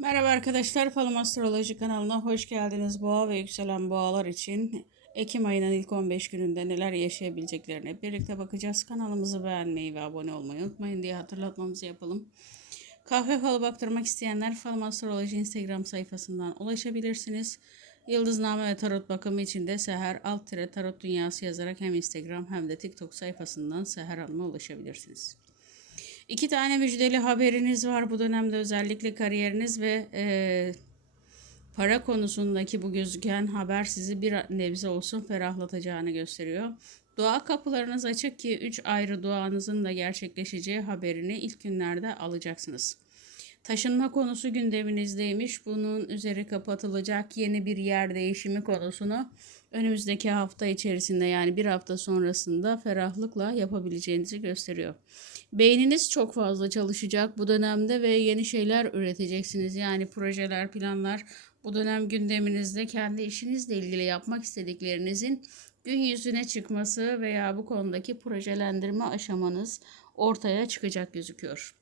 Merhaba arkadaşlar, Falım Astroloji kanalına hoş geldiniz. Boğa ve yükselen boğalar için Ekim ayının ilk 15 gününde neler yaşayabileceklerine birlikte bakacağız. Kanalımızı beğenmeyi ve abone olmayı unutmayın diye hatırlatmamızı yapalım. Kahve falı baktırmak isteyenler Falım Astroloji Instagram sayfasından ulaşabilirsiniz. Yıldızname ve tarot bakımı için de Seher alt tire tarot dünyası yazarak hem Instagram hem de TikTok sayfasından Seher Hanım'a ulaşabilirsiniz. İki tane müjdeli haberiniz var bu dönemde özellikle kariyeriniz ve e, para konusundaki bu gözüken haber sizi bir nebze olsun ferahlatacağını gösteriyor. Dua kapılarınız açık ki 3 ayrı duanızın da gerçekleşeceği haberini ilk günlerde alacaksınız. Taşınma konusu gündeminizdeymiş. Bunun üzeri kapatılacak yeni bir yer değişimi konusunu önümüzdeki hafta içerisinde yani bir hafta sonrasında ferahlıkla yapabileceğinizi gösteriyor. Beyniniz çok fazla çalışacak bu dönemde ve yeni şeyler üreteceksiniz. Yani projeler, planlar bu dönem gündeminizde kendi işinizle ilgili yapmak istediklerinizin gün yüzüne çıkması veya bu konudaki projelendirme aşamanız ortaya çıkacak gözüküyor.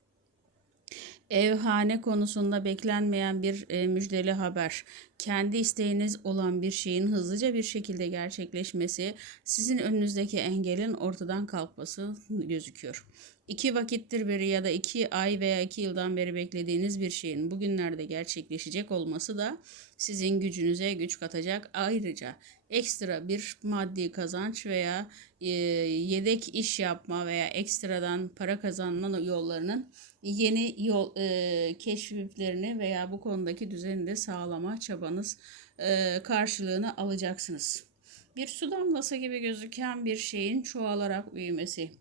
Evhane konusunda beklenmeyen bir e, müjdeli haber. Kendi isteğiniz olan bir şeyin hızlıca bir şekilde gerçekleşmesi, sizin önünüzdeki engelin ortadan kalkması gözüküyor. İki vakittir beri ya da iki ay veya iki yıldan beri beklediğiniz bir şeyin bugünlerde gerçekleşecek olması da sizin gücünüze güç katacak. Ayrıca ekstra bir maddi kazanç veya e, yedek iş yapma veya ekstradan para kazanma yollarının yeni yol e, keşiflerini veya bu konudaki düzeni de sağlama çabanız e, karşılığını alacaksınız. Bir su damlası gibi gözüken bir şeyin çoğalarak büyümesi.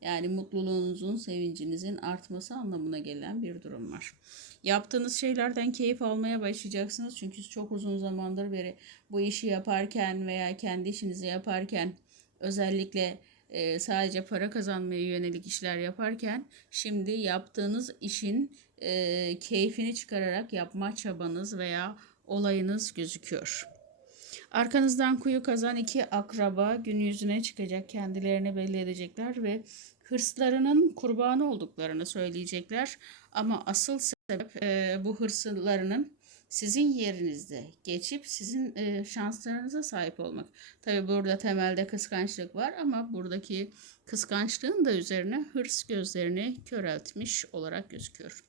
Yani mutluluğunuzun, sevincinizin artması anlamına gelen bir durum var. Yaptığınız şeylerden keyif almaya başlayacaksınız. Çünkü çok uzun zamandır beri bu işi yaparken veya kendi işinizi yaparken özellikle e, sadece para kazanmaya yönelik işler yaparken şimdi yaptığınız işin e, keyfini çıkararak yapma çabanız veya olayınız gözüküyor. Arkanızdan kuyu kazan iki akraba gün yüzüne çıkacak, kendilerini belli edecekler ve hırslarının kurbanı olduklarını söyleyecekler. Ama asıl sebep e, bu hırslarının sizin yerinizde geçip sizin e, şanslarınıza sahip olmak. Tabi burada temelde kıskançlık var ama buradaki kıskançlığın da üzerine hırs gözlerini köreltmiş olarak gözüküyor.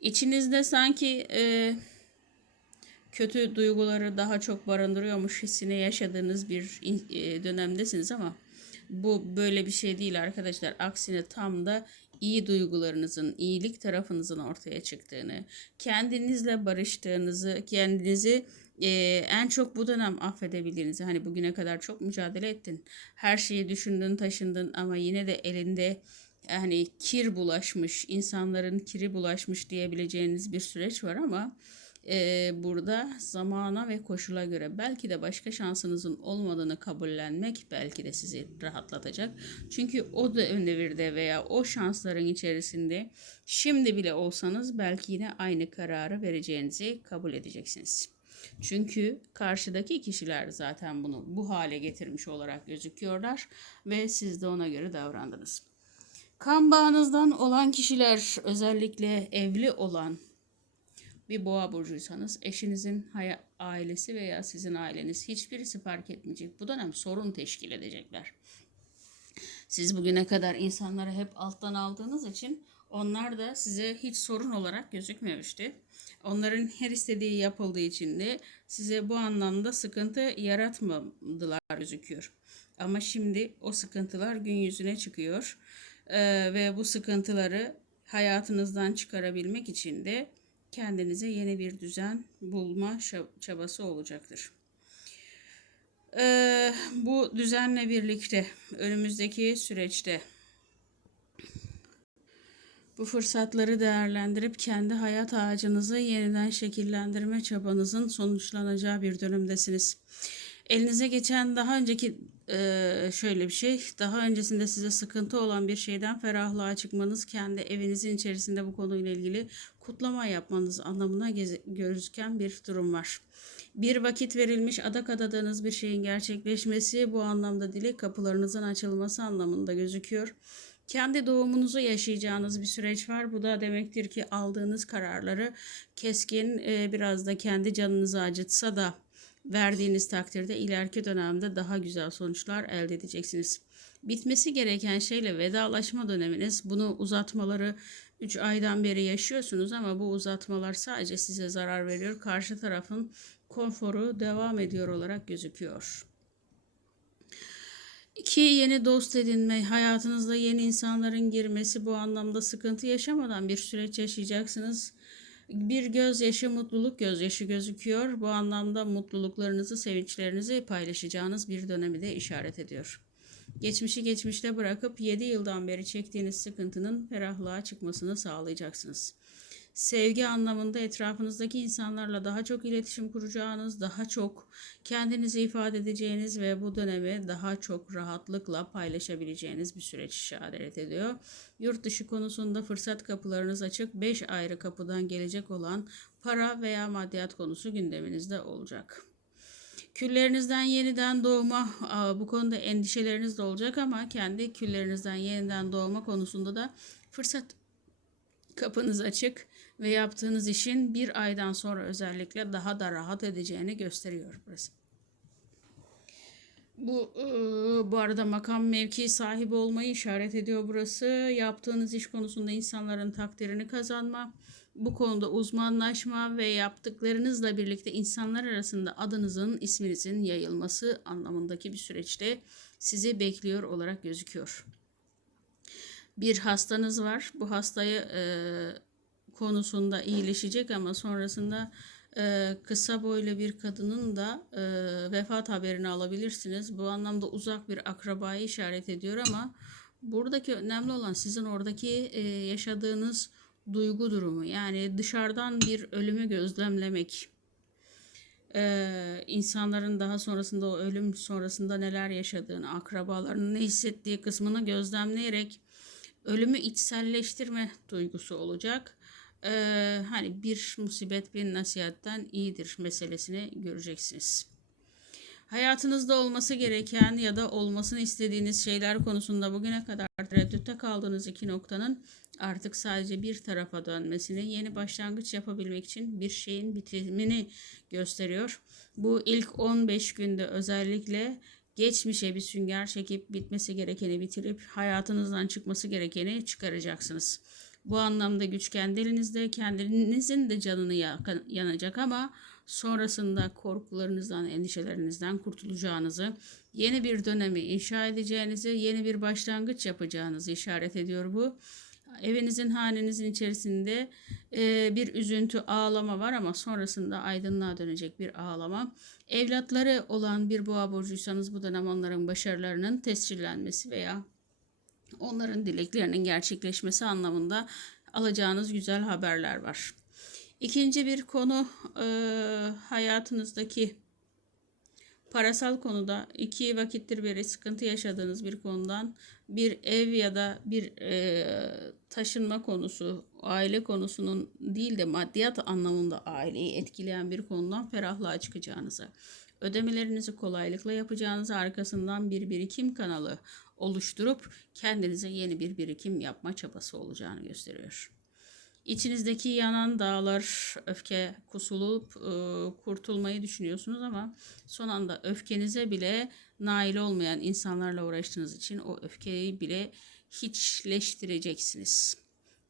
İçinizde sanki e, kötü duyguları daha çok barındırıyormuş hissini yaşadığınız bir e, dönemdesiniz ama bu böyle bir şey değil arkadaşlar. Aksine tam da iyi duygularınızın, iyilik tarafınızın ortaya çıktığını, kendinizle barıştığınızı, kendinizi e, en çok bu dönem affedebildiğinizi, hani bugüne kadar çok mücadele ettin, her şeyi düşündün, taşındın ama yine de elinde hani kir bulaşmış, insanların kiri bulaşmış diyebileceğiniz bir süreç var ama e, burada zamana ve koşula göre belki de başka şansınızın olmadığını kabullenmek belki de sizi rahatlatacak. Çünkü o da öndevirde veya o şansların içerisinde şimdi bile olsanız belki yine aynı kararı vereceğinizi kabul edeceksiniz. Çünkü karşıdaki kişiler zaten bunu bu hale getirmiş olarak gözüküyorlar ve siz de ona göre davrandınız. Kan bağınızdan olan kişiler özellikle evli olan bir boğa burcuysanız eşinizin ailesi veya sizin aileniz hiçbirisi fark etmeyecek. Bu dönem sorun teşkil edecekler. Siz bugüne kadar insanları hep alttan aldığınız için onlar da size hiç sorun olarak gözükmemişti. Onların her istediği yapıldığı için de size bu anlamda sıkıntı yaratmadılar gözüküyor. Ama şimdi o sıkıntılar gün yüzüne çıkıyor. Ee, ve bu sıkıntıları hayatınızdan çıkarabilmek için de kendinize yeni bir düzen bulma çabası olacaktır. Ee, bu düzenle birlikte önümüzdeki süreçte bu fırsatları değerlendirip kendi hayat ağacınızı yeniden şekillendirme çabanızın sonuçlanacağı bir dönemdesiniz. Elinize geçen daha önceki şöyle bir şey, daha öncesinde size sıkıntı olan bir şeyden ferahlığa çıkmanız, kendi evinizin içerisinde bu konuyla ilgili kutlama yapmanız anlamına gözüken bir durum var. Bir vakit verilmiş adak adadığınız bir şeyin gerçekleşmesi bu anlamda dilek kapılarınızın açılması anlamında gözüküyor. Kendi doğumunuzu yaşayacağınız bir süreç var. Bu da demektir ki aldığınız kararları keskin biraz da kendi canınızı acıtsa da verdiğiniz takdirde ileriki dönemde daha güzel sonuçlar elde edeceksiniz. Bitmesi gereken şeyle vedalaşma döneminiz. Bunu uzatmaları 3 aydan beri yaşıyorsunuz ama bu uzatmalar sadece size zarar veriyor. Karşı tarafın konforu devam ediyor olarak gözüküyor. İki yeni dost edinme, hayatınızda yeni insanların girmesi bu anlamda sıkıntı yaşamadan bir süreç yaşayacaksınız. Bir gözyaşı, mutluluk gözyaşı gözüküyor. Bu anlamda mutluluklarınızı, sevinçlerinizi paylaşacağınız bir dönemi de işaret ediyor. Geçmişi geçmişte bırakıp 7 yıldan beri çektiğiniz sıkıntının ferahlığa çıkmasını sağlayacaksınız. Sevgi anlamında etrafınızdaki insanlarla daha çok iletişim kuracağınız, daha çok kendinizi ifade edeceğiniz ve bu dönemi daha çok rahatlıkla paylaşabileceğiniz bir süreç işaret ediyor. Yurt dışı konusunda fırsat kapılarınız açık. 5 ayrı kapıdan gelecek olan para veya maddiyat konusu gündeminizde olacak. Küllerinizden yeniden doğma bu konuda endişeleriniz de olacak ama kendi küllerinizden yeniden doğma konusunda da fırsat kapınız açık ve yaptığınız işin bir aydan sonra özellikle daha da rahat edeceğini gösteriyor burası. Bu bu arada makam mevki sahibi olmayı işaret ediyor burası. Yaptığınız iş konusunda insanların takdirini kazanma, bu konuda uzmanlaşma ve yaptıklarınızla birlikte insanlar arasında adınızın, isminizin yayılması anlamındaki bir süreçte sizi bekliyor olarak gözüküyor. Bir hastanız var. Bu hastayı e, konusunda iyileşecek ama sonrasında e, kısa boylu bir kadının da e, vefat haberini alabilirsiniz. Bu anlamda uzak bir akrabayı işaret ediyor ama buradaki önemli olan sizin oradaki e, yaşadığınız duygu durumu. Yani dışarıdan bir ölümü gözlemlemek. Ee, insanların daha sonrasında o ölüm sonrasında neler yaşadığını, akrabalarının ne hissettiği kısmını gözlemleyerek ölümü içselleştirme duygusu olacak. Ee, hani bir musibet bir nasihatten iyidir meselesini göreceksiniz. Hayatınızda olması gereken ya da olmasını istediğiniz şeyler konusunda bugüne kadar tereddütte kaldığınız iki noktanın artık sadece bir tarafa dönmesini, yeni başlangıç yapabilmek için bir şeyin bitimini gösteriyor. Bu ilk 15 günde özellikle geçmişe bir sünger çekip bitmesi gerekeni bitirip hayatınızdan çıkması gerekeni çıkaracaksınız. Bu anlamda güç kendi elinizde, kendinizin de canını yanacak ama sonrasında korkularınızdan, endişelerinizden kurtulacağınızı, yeni bir dönemi inşa edeceğinizi, yeni bir başlangıç yapacağınızı işaret ediyor bu. Evinizin, hanenizin içerisinde e, bir üzüntü, ağlama var ama sonrasında aydınlığa dönecek bir ağlama. Evlatları olan bir boğa burcuysanız bu dönem onların başarılarının tescillenmesi veya onların dileklerinin gerçekleşmesi anlamında alacağınız güzel haberler var. İkinci bir konu e, hayatınızdaki parasal konuda iki vakittir beri sıkıntı yaşadığınız bir konudan bir ev ya da bir e, taşınma konusu, aile konusunun değil de maddiyat anlamında aileyi etkileyen bir konudan ferahlığa çıkacağınızı, ödemelerinizi kolaylıkla yapacağınızı, arkasından bir birikim kanalı oluşturup kendinize yeni bir birikim yapma çabası olacağını gösteriyor. İçinizdeki yanan dağlar, öfke kusulup e, kurtulmayı düşünüyorsunuz ama son anda öfkenize bile nail olmayan insanlarla uğraştığınız için o öfkeyi bile hiçleştireceksiniz.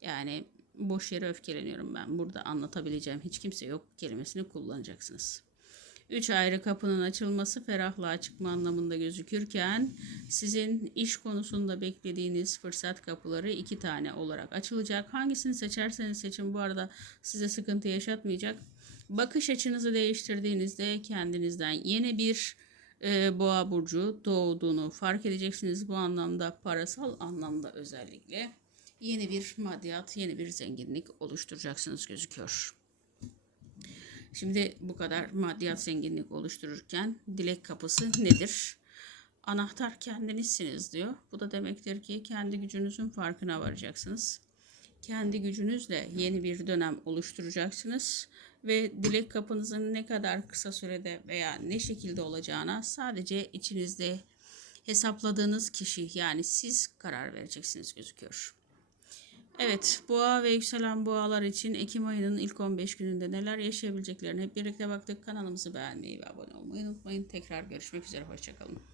Yani boş yere öfkeleniyorum ben. Burada anlatabileceğim hiç kimse yok kelimesini kullanacaksınız. Üç ayrı kapının açılması ferahlığa çıkma anlamında gözükürken sizin iş konusunda beklediğiniz fırsat kapıları iki tane olarak açılacak. Hangisini seçerseniz seçin bu arada size sıkıntı yaşatmayacak. Bakış açınızı değiştirdiğinizde kendinizden yeni bir e, boğa burcu doğduğunu fark edeceksiniz. Bu anlamda parasal anlamda özellikle yeni bir maddiyat, yeni bir zenginlik oluşturacaksınız gözüküyor. Şimdi bu kadar maddiyat zenginlik oluştururken dilek kapısı nedir? Anahtar kendinizsiniz diyor. Bu da demektir ki kendi gücünüzün farkına varacaksınız. Kendi gücünüzle yeni bir dönem oluşturacaksınız ve dilek kapınızın ne kadar kısa sürede veya ne şekilde olacağına sadece içinizde hesapladığınız kişi yani siz karar vereceksiniz gözüküyor. Evet, boğa ve yükselen boğalar için Ekim ayının ilk 15 gününde neler yaşayabileceklerini hep birlikte baktık. Kanalımızı beğenmeyi ve abone olmayı unutmayın. Tekrar görüşmek üzere, hoşçakalın.